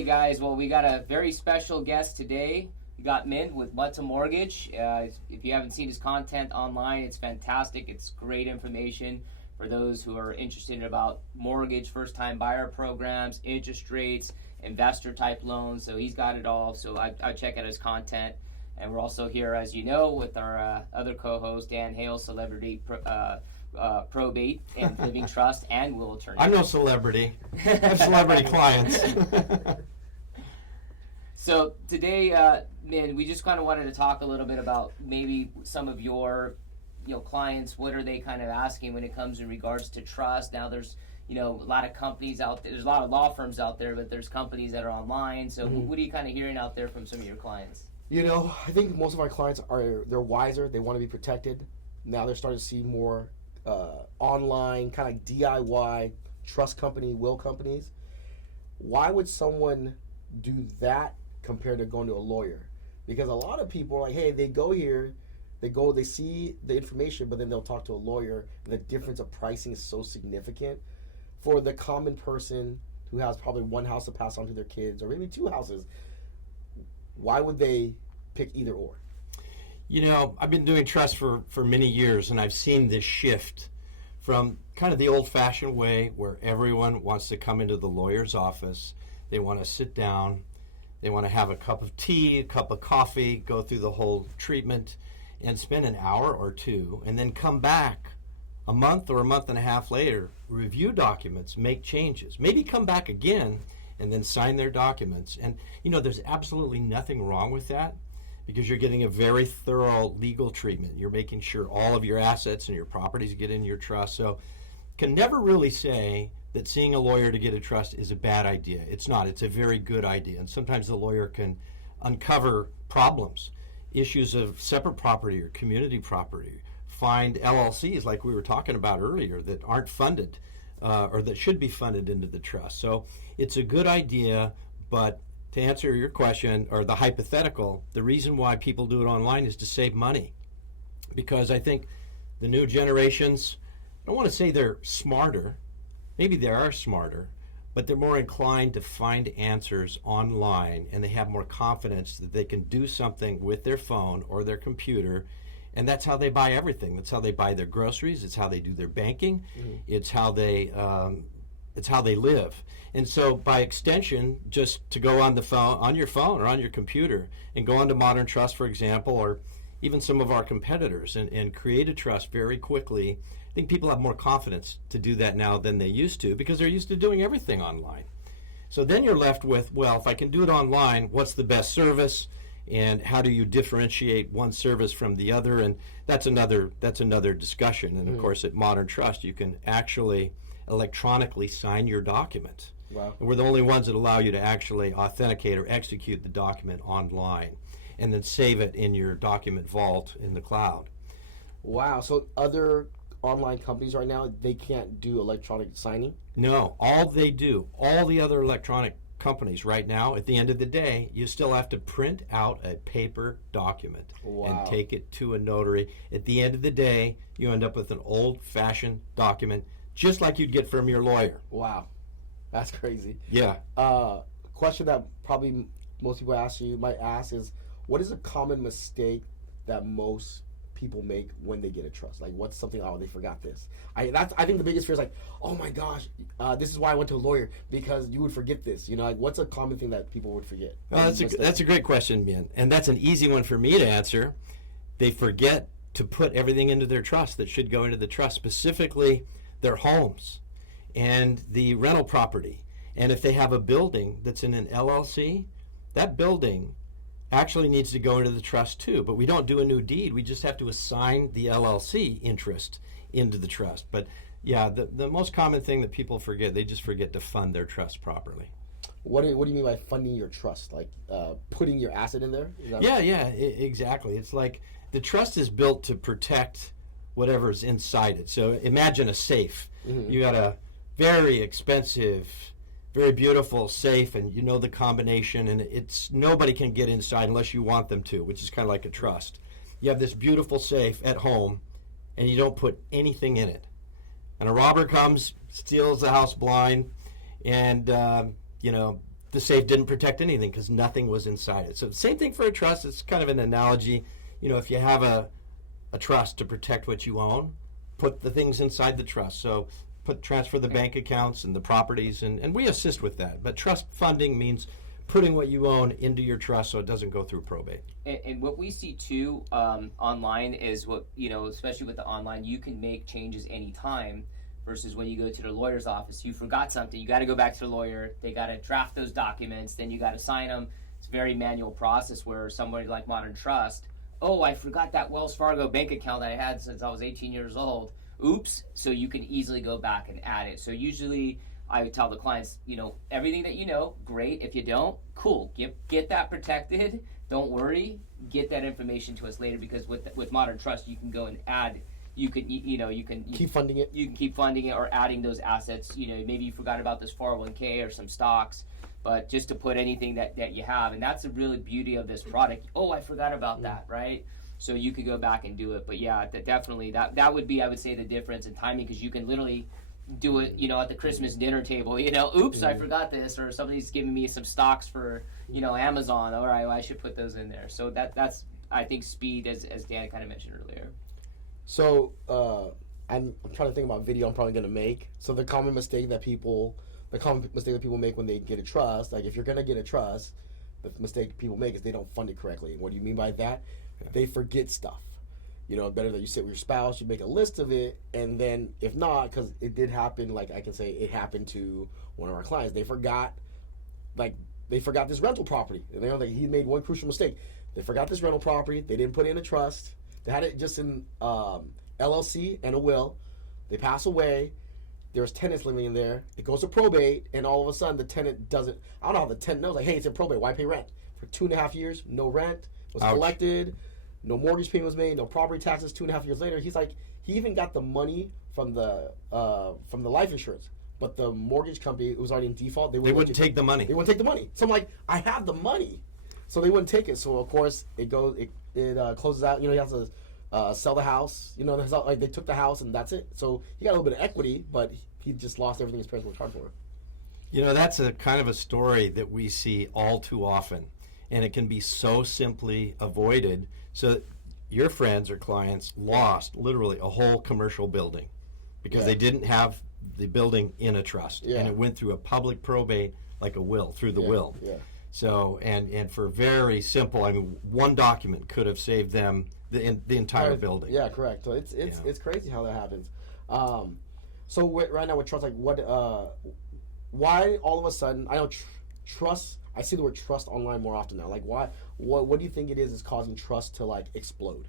Okay, guys. Well, we got a very special guest today. We got Minh with What's a Mortgage. If you haven't seen his content online, it's fantastic. It's great information for those who are interested about mortgage, first-time buyer programs, interest rates, investor-type loans. So he's got it all. So I check out his content. And we're also here, as you know, with our other co-host, Dan Hales, Celebrity Probate and Living Trust and Will Attorney. I'm no celebrity. I have celebrity clients. So today, Minh, we just kind of wanted to talk a little bit about maybe some of your, clients. What are they kind of asking when it comes in regards to trust? Now there's, a lot of companies out there. There's a lot of law firms out there, but there's companies that are online. So what are you kind of hearing out there from some of your clients? I think most of our clients they're wiser. They want to be protected. Now they're starting to see more online kind of DIY trust company, will companies. Why would someone do that compared to going to a lawyer? Because a lot of people are like, hey, they go here, they see the information, but then they'll talk to a lawyer. And the difference of pricing is so significant. For the common person who has probably one house to pass on to their kids, or maybe two houses, why would they pick either or? I've been doing trust for many years, and I've seen this shift from kind of the old-fashioned way where everyone wants to come into the lawyer's office. They want to sit down. They want to have a cup of tea, a cup of coffee, go through the whole treatment, and spend an hour or two, and then come back a month or a month and a half later, review documents, make changes, maybe come back again, and then sign their documents. And, there's absolutely nothing wrong with that, because you're getting a very thorough legal treatment. You're making sure all of your assets and your properties get in your trust. So can never really say that seeing a lawyer to get a trust is a bad idea. It's not. It's a very good idea. And sometimes the lawyer can uncover problems, issues of separate property or community property, find LLCs like we were talking about earlier that aren't funded or that should be funded into the trust. So it's a good idea, but to answer your question, or the hypothetical, the reason why people do it online is to save money. Because I think the new generations, I don't want to say they're smarter, maybe they are smarter, but they're more inclined to find answers online, and they have more confidence that they can do something with their phone or their computer, and that's how they buy everything. That's how they buy their groceries. It's how they do their banking. It's how they live. And so by extension, just to go on your phone or on your computer and go onto Modern Trust, for example, or even some of our competitors and create a trust very quickly. I think people have more confidence to do that now than they used to, because they're used to doing everything online. So then you're left with, well, if I can do it online, what's the best service? And how do you differentiate one service from the other? And that's another discussion. And of course, at Modern Trust, you can actually electronically sign your document. Wow. And we're the only ones that allow you to actually authenticate or execute the document online and then save it in your document vault in the cloud. Wow. So other online companies right now, they can't do electronic signing? No. All the other electronic companies right now, at the end of the day, you still have to print out a paper document and take it to a notary. At the end of the day, you end up with an old-fashioned document, just like you'd get from your lawyer. Wow. That's crazy. Yeah. Question that probably most people might ask is, what is a common mistake that most people make when they get a trust? Like, what's something, they forgot this. I think the biggest fear is like, oh my gosh, this is why I went to a lawyer, because you would forget this. What's a common thing that people would forget? Well, that's a great question, Minh. And that's an easy one for me to answer. They forget to put everything into their trust that should go into the trust, specifically their homes and the rental property. And if they have a building that's in an LLC, that building actually needs to go into the trust too. But we don't do a new deed. We just have to assign the LLC interest into the trust. But yeah, the most common thing that people forget, they just forget to fund their trust properly. What do you mean by funding your trust? Like putting your asset in there? Exactly. It's like the trust is built to protect whatever's inside it. So imagine a safe. You got a very expensive, very beautiful safe, and you know the combination, and nobody can get inside unless you want them to, which is kind of like a trust. You have this beautiful safe at home, and you don't put anything in it. And a robber comes, steals the house blind, and the safe didn't protect anything because nothing was inside it. So same thing for a trust. It's kind of an analogy. If you have a trust to protect what you own, put the things inside the trust. So transfer the bank accounts and the properties, and we assist with that. But trust funding means putting what you own into your trust so it doesn't go through probate. And what we see too online is especially with the online, you can make changes anytime versus when you go to the lawyer's office. You forgot something, you got to go back to the lawyer. They got to draft those documents, then you got to sign them. It's a very manual process where somebody like Modern Trust, oh, I forgot that Wells Fargo bank account that I had since I was 18 years old. Oops. So you can easily go back and add it. So usually I would tell the clients, everything that you know, great. If you don't, cool. Get that protected. Don't worry. Get that information to us later, because with Modern Trust, you can go and add. You can keep funding it. You can keep funding it or adding those assets. Maybe you forgot about this 401k or some stocks, but just to put anything that you have, and that's the really beauty of this product. Oh, I forgot about that, right? So you could go back and do it. But yeah, definitely that would be, I would say, the difference in timing, because you can literally do it, at the Christmas dinner table. Oops, I forgot this, or somebody's giving me some stocks for, Amazon. All right, well, I should put those in there. So that's I think speed, as Dan kind of mentioned earlier. So I'm trying to think about video I'm probably going to make. So the common mistake that people make when they get a trust, like if you're going to get a trust, the mistake people make is they don't fund it correctly. What do you mean by that? They forget stuff. Better that you sit with your spouse, you make a list of it, and then if not, because it did happen, like I can say it happened to one of our clients. They forgot this rental property. He made one crucial mistake. They forgot this rental property. They didn't put it in a trust. They had it just in LLC and a will. They pass away. There's tenants living in there. It goes to probate, and all of a sudden the tenant doesn't. I don't know how the tenant knows. Like, hey, it's in probate. Why pay rent? For 2.5 years, no rent was collected. No mortgage payment was made. No property taxes. 2.5 years later, he's like, he even got the money from the life insurance, but the mortgage company, it was already in default. They wouldn't take the money. They wouldn't take the money. So I'm like, I have the money, so they wouldn't take it. So of course it closes out. He has to sell the house. They took the house and that's it. So he got a little bit of equity, but he just lost everything his parents were charged for. That's a kind of a story that we see all too often, and it can be so simply avoided. So your friends or clients lost literally a whole commercial building because they didn't have the building in a trust, and it went through a public probate, like a will, through the will. Yeah. So and for very simple, one document could have saved them the entire building. Yeah, correct. So it's crazy how that happens. So right now with trust, like why all of a sudden I know trust. I see the word trust online more often now. Like, why? What do you think it is causing trust to explode?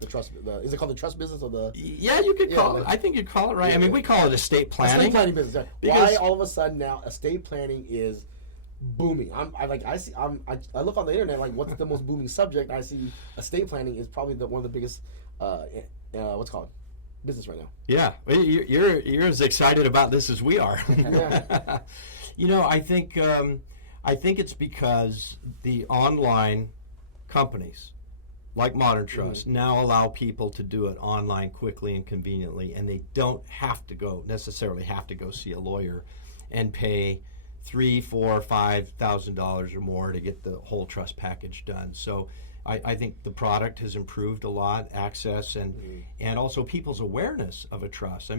The trust. Is it called the trust business or the? Yeah, you could call it. I think you'd call it right. We call it estate planning. Estate planning business. Why all of a sudden now estate planning is booming? I look on the internet what's the most booming subject? I see estate planning is probably one of the biggest. What's it called? Business right now. Yeah, you're as excited about this as we are. I think it's because the online companies, like Modern Trust, now allow people to do it online quickly and conveniently, and they don't necessarily have to go see a lawyer and pay $3,000, $4,000, $5,000 or more to get the whole trust package done. So I think the product has improved a lot, access, and also people's awareness of a trust.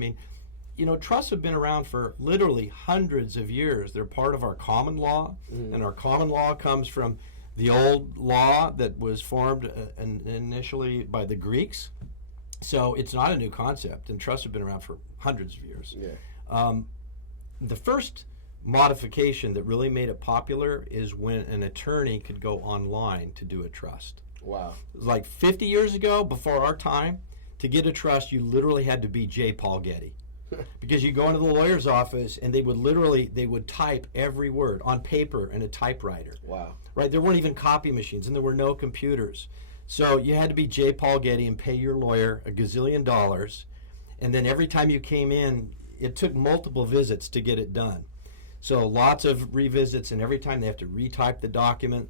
Trusts have been around for literally hundreds of years. They're part of our common law, and our common law comes from the old law that was formed initially by the Greeks. So it's not a new concept, and trusts have been around for hundreds of years. Yeah. The first modification that really made it popular is when an attorney could go online to do a trust. Wow. It was like 50 years ago, before our time. To get a trust, you literally had to be J. Paul Getty. Because you go into the lawyer's office and they would type every word on paper in a typewriter. Wow. Right? There weren't even copy machines and there were no computers. So you had to be J. Paul Getty and pay your lawyer $1 gazillion. And then every time you came in, it took multiple visits to get it done. So lots of revisits, and every time they have to retype the document.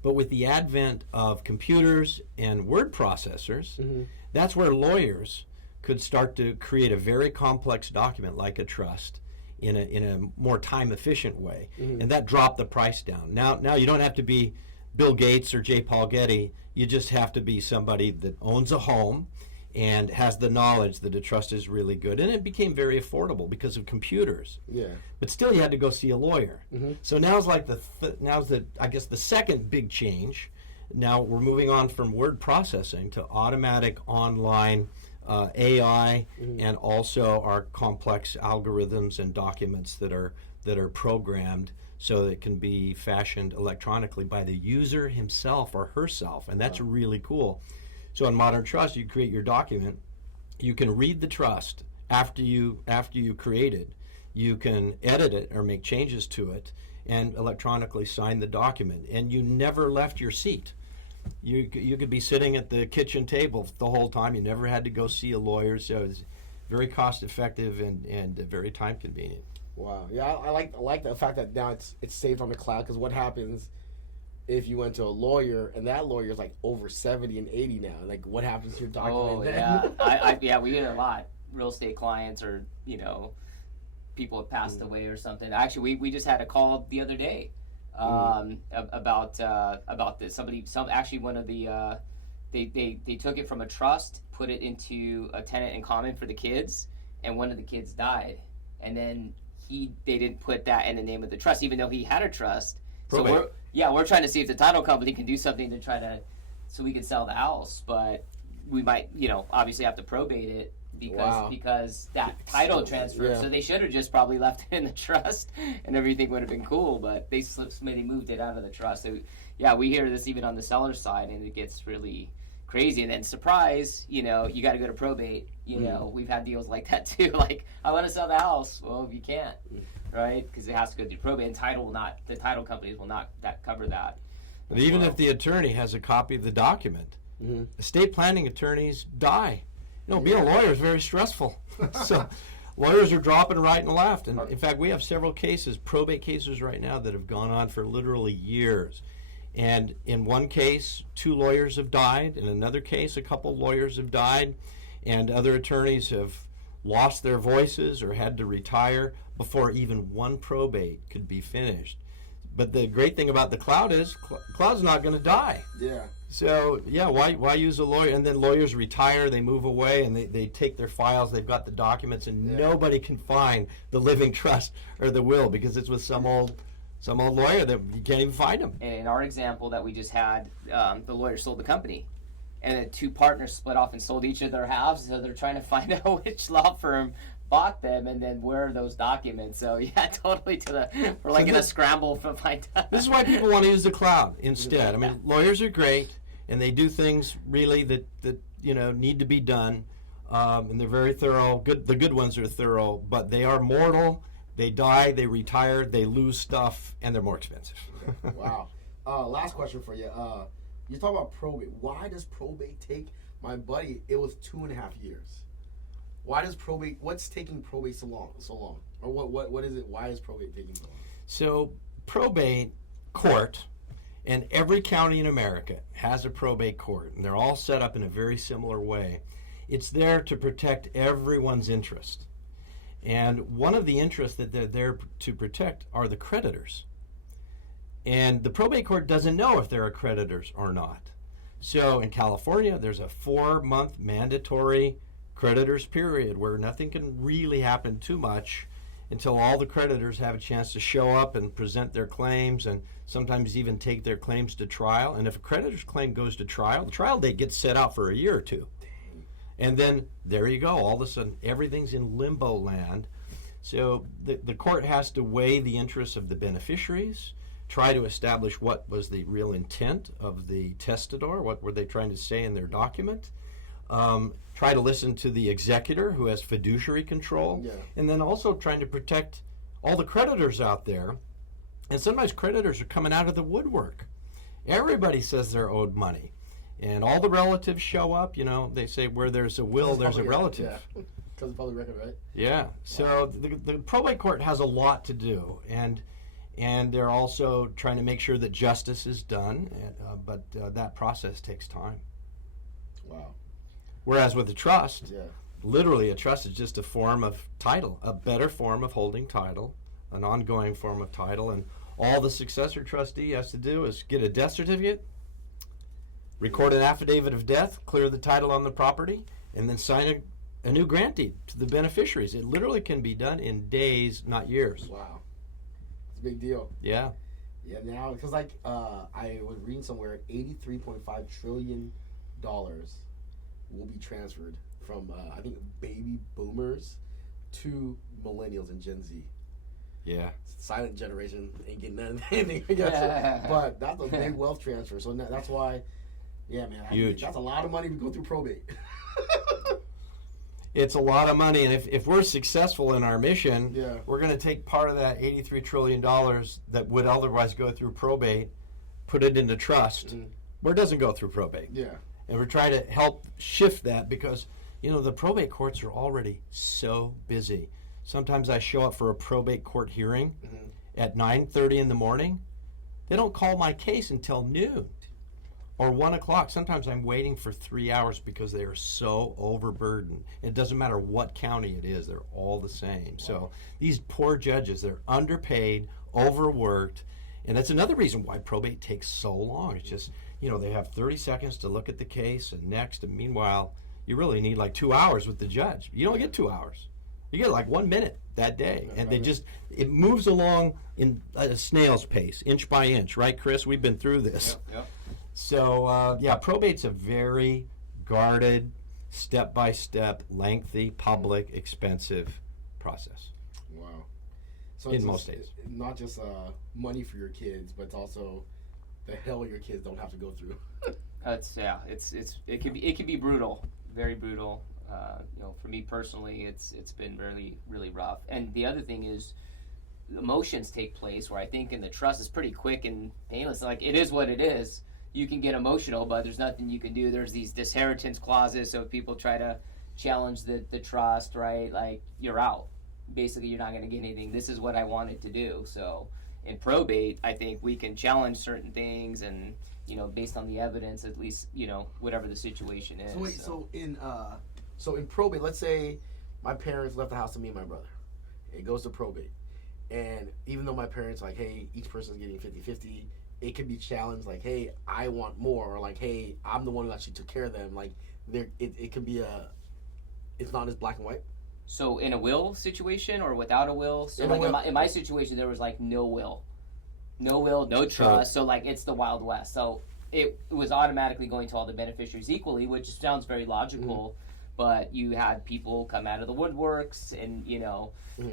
But with the advent of computers and word processors, that's where lawyers could start to create a very complex document like a trust in a more time efficient way, and that dropped the price down. Now you don't have to be Bill Gates or J. Paul Getty. You just have to be somebody that owns a home and has the knowledge that a trust is really good. And it became very affordable because of computers. Yeah. But still, you had to go see a lawyer. So now's like I guess the second big change. Now we're moving on from word processing to automatic online AI, and also our complex algorithms and documents that are programmed so that it can be fashioned electronically by the user himself or herself, and that's really cool. So in Modern Trust, you create your document, you can read the trust after you create it, you can edit it or make changes to it, and electronically sign the document, and you never left your seat. You could be sitting at the kitchen table the whole time. You never had to go see a lawyer, so it's very cost effective and very time convenient. Wow. Yeah, I like the fact that now it's saved on the cloud, because what happens if you went to a lawyer and that lawyer is like over 70 and 80 now? Like, what happens to your document then? Yeah, we get it a lot. Real estate clients, or people have passed away or something. Actually, we just had a call the other day about this. Actually one of the they took it from a trust, put it into a tenant in common for the kids, and one of the kids died, and then they didn't put that in the name of the trust, even though he had a trust. Probate. So we're trying to see if the title company can do something to try to, so we can sell the house, but we might, obviously have to probate it because that title transfer. Yeah. So they should have just probably left it in the trust, and everything would have been cool. But they moved it out of the trust. So we hear this even on the seller's side, and it gets really crazy. And then surprise, you got to go to probate. We've had deals like that too. Like, I want to sell the house. Well, you can't. Right, because it has to go through probate, and the title companies will not cover that. But even if the attorney has a copy of the document, estate planning attorneys die. Being a lawyer is very stressful. So lawyers are dropping right and left. And in fact, we have several probate cases right now that have gone on for literally years. And in one case, 2 lawyers have died. In another case, a couple lawyers have died. And other attorneys have lost their voices or had to retire before even one probate could be finished. But the great thing about the cloud is cloud's not going to die. Yeah. So why use a lawyer? And then lawyers retire, they move away, and they take their files, they've got the documents, and nobody can find the living trust or the will because it's with some old lawyer that you can't even find them. And in our example that we just had, the lawyer sold the company, and the 2 partners split off and sold each of their halves. So they're trying to find out which law firm bought them, and then where are those documents. So totally we're like in a scramble to find out. This is why people want to use the cloud instead. I mean, lawyers are great, and they do things really that need to be done, and they're very thorough. The good ones are thorough, but they are mortal. They die, they retire, they lose stuff, and they're more expensive. Wow. Last question for you. You talk about probate. Why does probate take, my buddy, it was 2.5 years. Why does probate, what's taking probate so long? Or what is it, why is probate taking so long? So probate court, and every county in America has a probate court, and they're all set up in a very similar way. It's there to protect everyone's interest. And one of the interests that they're there to protect are the creditors. And the probate court doesn't know if there are creditors or not. So in California, there's a 4-month mandatory creditors period where nothing can really happen too much until all the creditors have a chance to show up and present their claims, and sometimes even take their claims to trial. And if a creditor's claim goes to trial, the trial date gets set out for a year or 2. And then there you go. All of a sudden, everything's in limbo land. So the court has to weigh the interests of the beneficiaries, try to establish what was the real intent of the testator, what were they trying to say in their document, try to listen to the executor who has fiduciary control, and then also trying to protect all the creditors out there. And sometimes creditors are coming out of the woodwork. Everybody says they're owed money. And all the relatives show up. They say where there's a will, there's a relative. Yeah, because of public record, right? Yeah. So the probate court has a lot to do, and they're also trying to make sure that justice is done, but that process takes time. Wow. Whereas with the trust, literally, a trust is just a form of title, a better form of holding title, an ongoing form of title. And all the successor trustee has to do is get a death certificate, record an affidavit of death, clear the title on the property, and then sign a new grant deed to the beneficiaries. It literally can be done in days, not years. Wow. It's a big deal. Yeah. Yeah, now, because I was reading somewhere, $83.5 trillion will be transferred from, I think, baby boomers to millennials and Gen Z. Yeah. Silent generation ain't getting anything, I guess. But that's a big wealth transfer. So that's why, yeah, man. Huge. That's a lot of money to go through probate. It's a lot of money, and if we're successful in our mission, Yeah. we're going to take part of that $83 trillion that would otherwise go through probate, put it into trust, where it doesn't go through probate. Yeah. And we're trying to help shift that because, the probate courts are already so busy. Sometimes I show up for a probate court hearing at 9:30 in the morning. They don't call my case until noon or 1 o'clock. Sometimes I'm waiting for 3 hours because they are so overburdened. It doesn't matter what county it is, they're all the same. Wow. So these poor judges, they're underpaid, overworked, and that's another reason why probate takes so long. It's just, they have 30 seconds to look at the case and next, and meanwhile, you really need like 2 hours with the judge. You don't get 2 hours. You get like 1 minute that day. And it moves along in a snail's pace, inch by inch, right, Chris? We've been through this. Yep. So, probate's a very guarded, step-by-step, lengthy, public, expensive process. Wow. So in most states. Not just money for your kids, but it's also the hell your kids don't have to go through. It can be brutal, very brutal. For me personally, it's been really, really rough. And the other thing is, emotions take place where I think in the trust is pretty quick and painless. Like, it is what it is. You can get emotional, but there's nothing you can do. There's these disinheritance clauses, so if people try to challenge the trust, right, like, you're out. Basically, you're not going to get anything. This is what I wanted to do. So in probate, I think we can challenge certain things and, based on the evidence, at least, whatever the situation is. So wait, so in probate, let's say my parents left the house to me and my brother. It goes to probate. And even though my parents like, hey, each person's getting 50-50, it can be challenged like, hey, I want more, or like, hey, I'm the one who actually took care of them. Like, it can be it's not as black and white. So in a will situation or without a will? So in my situation, there was like no will, no trust. So like it's the Wild West. So it was automatically going to all the beneficiaries equally, which sounds very logical. Mm-hmm. But you had people come out of the woodworks and,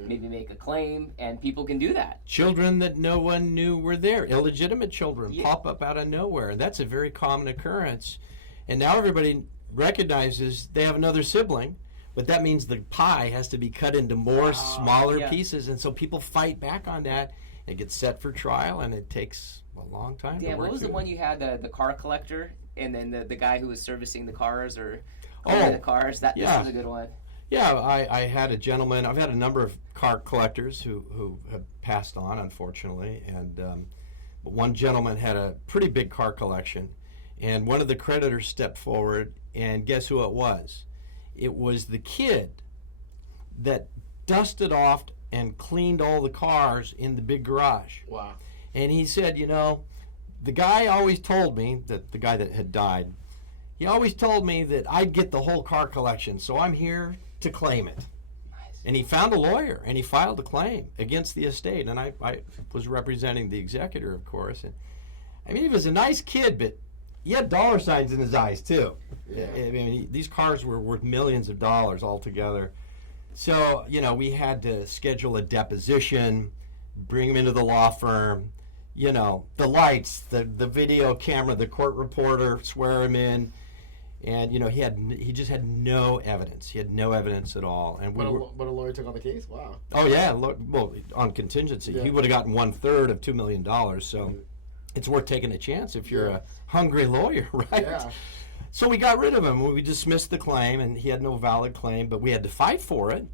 maybe make a claim, and people can do that. Children that no one knew were there, illegitimate children, pop up out of nowhere. And that's a very common occurrence. And now everybody recognizes they have another sibling, but that means the pie has to be cut into more smaller pieces. And so people fight back on that. It gets set for trial, and it takes a long time to work what was through. The one you had, the car collector, and then the guy who was servicing the cars or... the cars. This was a good one. Yeah, I had a gentleman. I've had a number of car collectors who have passed on, unfortunately. And but one gentleman had a pretty big car collection, and one of the creditors stepped forward, and guess who it was? It was the kid that dusted off and cleaned all the cars in the big garage. Wow. And he said, the guy always told me, that the guy that had died, he always told me that I'd get the whole car collection, so I'm here to claim it. Nice. And he found a lawyer, and he filed a claim against the estate, and I was representing the executor, of course. And he was a nice kid, but he had dollar signs in his eyes, too. Yeah. These cars were worth millions of dollars altogether. So, we had to schedule a deposition, bring him into the law firm, the lights, the video camera, the court reporter, swear him in. And he just had no evidence. He had no evidence at all. And but a lawyer took on the case. Wow. Oh yeah, well on contingency, he would have gotten 1/3 of $2 million. So it's worth taking a chance if you're a hungry lawyer, right? Yeah. So we got rid of him. We dismissed the claim, and he had no valid claim. But we had to fight for it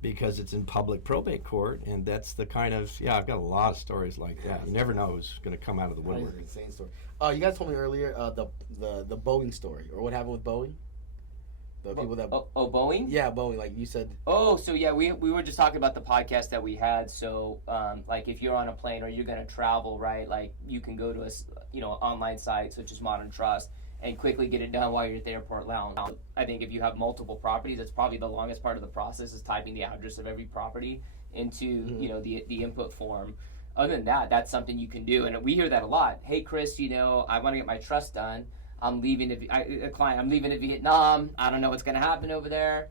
because it's in public probate court, and that's the kind of I've got a lot of stories like that. You never know who's going to come out of the woodwork. That is an insane story. You guys told me earlier the Boeing story, or what happened with Boeing. The people that Boeing? Yeah, Boeing, like you said. Oh, so yeah, we were just talking about the podcast that we had. So, like if you're on a plane or you're going to travel, right? Like you can go to a online site such as Modern Trust and quickly get it done while you're at the airport lounge. I think if you have multiple properties, that's probably the longest part of the process is typing the address of every property into the input form. Other than that, that's something you can do, and we hear that a lot. Hey, Chris, I want to get my trust done. I'm leaving I'm leaving to Vietnam. I don't know what's going to happen over there.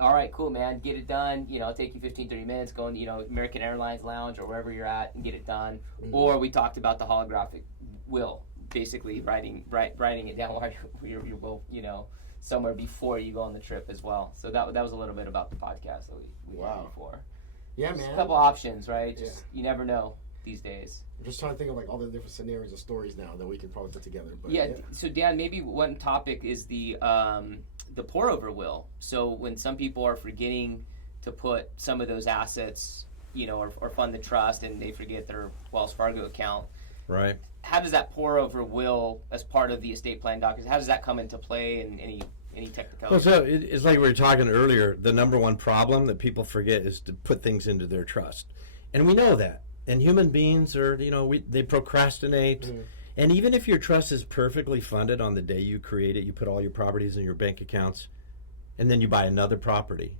All right, cool, man. Get it done. It'll take you 15, 30 minutes. Go in, American Airlines lounge or wherever you're at and get it done. Mm-hmm. Or we talked about the holographic will, basically writing it down while you're somewhere before you go on the trip as well. So that was a little bit about the podcast that we had before. Yeah, Just man. a couple options, right? Just you never know these days. I'm just trying to think of like all the different scenarios and stories now that we can probably put together. But So Dan, maybe one topic is the Pourover Will. So when some people are forgetting to put some of those assets, or fund the trust, and they forget their Wells Fargo account, right? How does that Pourover Will, as part of the estate plan documents, how does that come into play in any technicality? Well, so it's like we were talking earlier. The number one problem that people forget is to put things into their trust, and we know that. And human beings are, they procrastinate. Mm-hmm. And even if your trust is perfectly funded on the day you create it, you put all your properties in your bank accounts, and then you buy another property,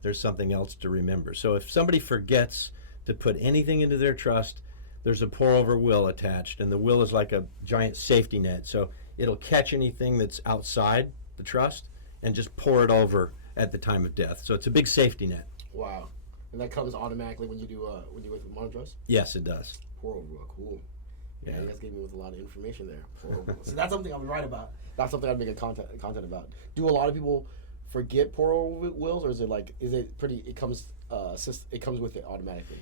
there's something else to remember. So if somebody forgets to put anything into their trust, there's a Pourover Will attached, and the will is like a giant safety net. So it'll catch anything that's outside the trust and just pour it over at the time of death. So it's a big safety net. Wow. And that comes automatically when you do with Modern Trust? Yes, it does. Pourover Will, cool. Yeah, you guys gave me with a lot of information there. So that's something I'll be right about. That's something I'd make a content about. Do a lot of people forget Pourover Wills, or is it pretty? It comes with it automatically.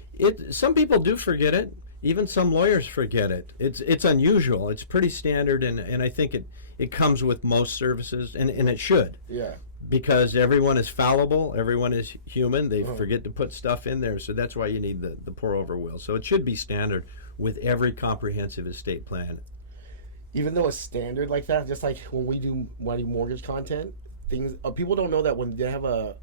Some people do forget it. Even some lawyers forget it. It's unusual. It's pretty standard, and I think it comes with most services, and it should. Yeah. Because everyone is fallible, everyone is human. They forget to put stuff in there, so that's why you need the Pourover Will. So it should be standard with every comprehensive estate plan. Even though it's standard like that, just like when we do mortgage content, people don't know that when they have a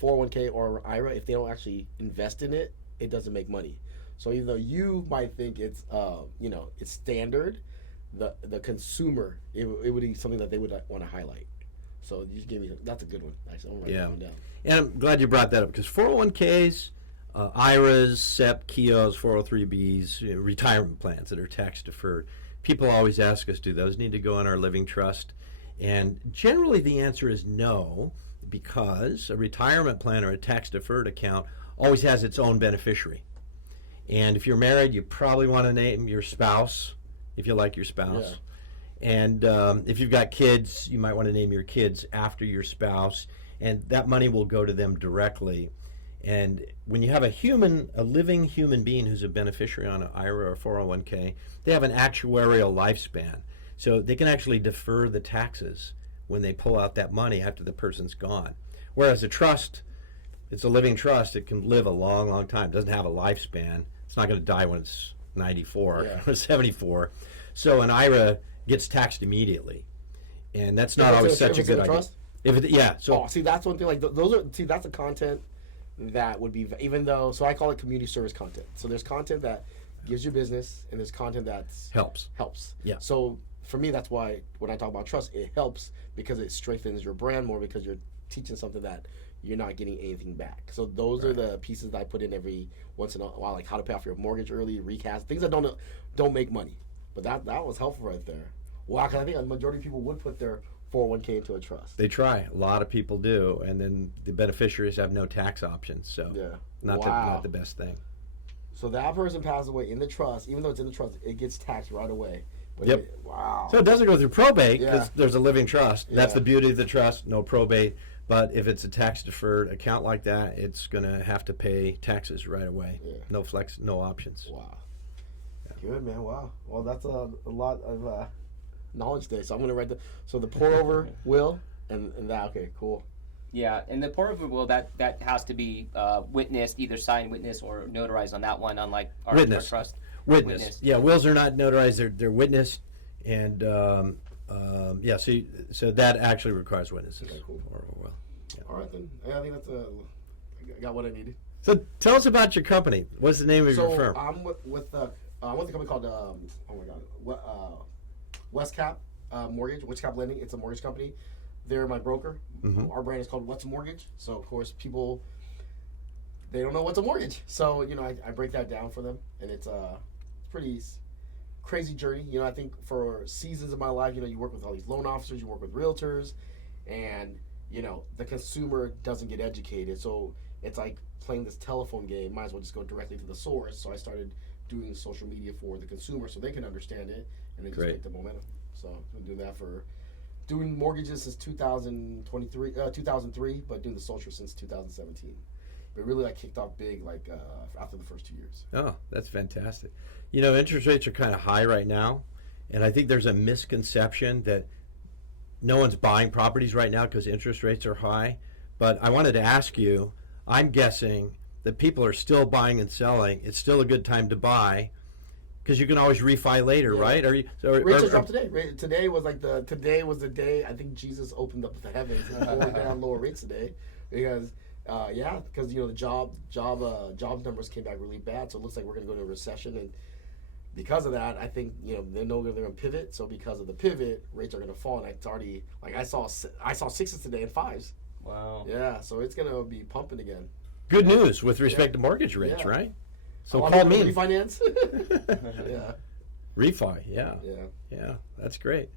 401k or IRA, if they don't actually invest in it, it doesn't make money. So even though you might think it's it's standard, the consumer it would be something that they would want to highlight. So you just gave me that's a good one. Actually, I'm gonna write that one down. And I'm glad you brought that up because 401ks, IRAs, SEP, KIOs, 403bs, retirement plans that are tax deferred. People always ask us, do those need to go in our living trust? And generally the answer is no, because a retirement plan or a tax deferred account always has its own beneficiary. And if you're married, you probably want to name your spouse if you like your spouse. Yeah. And if you've got kids, you might want to name your kids after your spouse, and that money will go to them directly. And when you have a living human being who's a beneficiary on an IRA or 401k, they have an actuarial lifespan. So they can actually defer the taxes when they pull out that money after the person's gone. Whereas a trust, it's a living trust, it can live a long, long time. It doesn't have a lifespan. It's not going to die when it's 94 or 74. So an IRA gets taxed immediately, and that's not always such a good idea. See, that's one thing. Like that's a content that would be, even though. So I call it community service content. So there's content that gives you business, and there's content that helps. Yeah. So for me, that's why when I talk about trust, it helps because it strengthens your brand more because you're teaching something that you're not getting anything back. So those are the pieces that I put in every once in a while, like how to pay off your mortgage early, recast, things that don't make money. But that was helpful right there. Wow, because I think a majority of people would put their 401k into a trust. They try. A lot of people do, and then the beneficiaries have no tax options. So not the best thing. So that person passes away in the trust, even though it's in the trust, it gets taxed right away. But wow. So it doesn't go through probate because there's a living trust. That's the beauty of the trust, no probate. But if it's a tax-deferred account like that, it's going to have to pay taxes right away. Yeah. No flex, no options. Wow. Yeah. Good, man. Wow. Well, that's a lot of knowledge there. So I'm going to write the Pourover Will and that. Okay, cool. Yeah, and the Pourover Will, that has to be witnessed, either signed witness or notarized on that one, unlike our trust. Witness. Yeah, wills are not notarized. They're witnessed. And Yeah, so that actually requires witnesses. Okay, cool. Well, yeah. All right then. I think that's I got what I needed. So tell us about your company. What's the name of your firm? I'm with a company called oh my god, Westcap Mortgage, Westcap Lending. It's a mortgage company. They're my broker. Mm-hmm. Our brand is called What's a Mortgage. So of course people, they don't know what's a mortgage. So I break that down for them, and it's pretty crazy journey. I think for seasons of my life, you work with all these loan officers, you work with realtors, and the consumer doesn't get educated. So it's like playing this telephone game. Might as well just go directly to the source. So I started doing social media for the consumer so they can understand it and then just get the momentum. So I've been doing that for doing mortgages since 2003, but doing the social since 2017. But really kicked off big after the first 2 years. Oh, that's fantastic. Interest rates are kind of high right now, and I think there's a misconception that no one's buying properties right now because interest rates are high. But I wanted to ask you, I'm guessing that people are still buying and selling. It's still a good time to buy because you can always refi later, right? Rates just dropped today. Today was the day I think Jesus opened up the heavens and poured down lower rates today because the job numbers came back really bad. So it looks like we're going to go into a recession, and because of that, I think they know they're going to pivot. So because of the pivot, rates are going to fall, and it's already I saw sixes today and fives. Wow. Yeah, so it's going to be pumping again. Good news with respect to mortgage rates, right? So call me. Refinance. Yeah. Refi, yeah. Yeah. Yeah, that's great.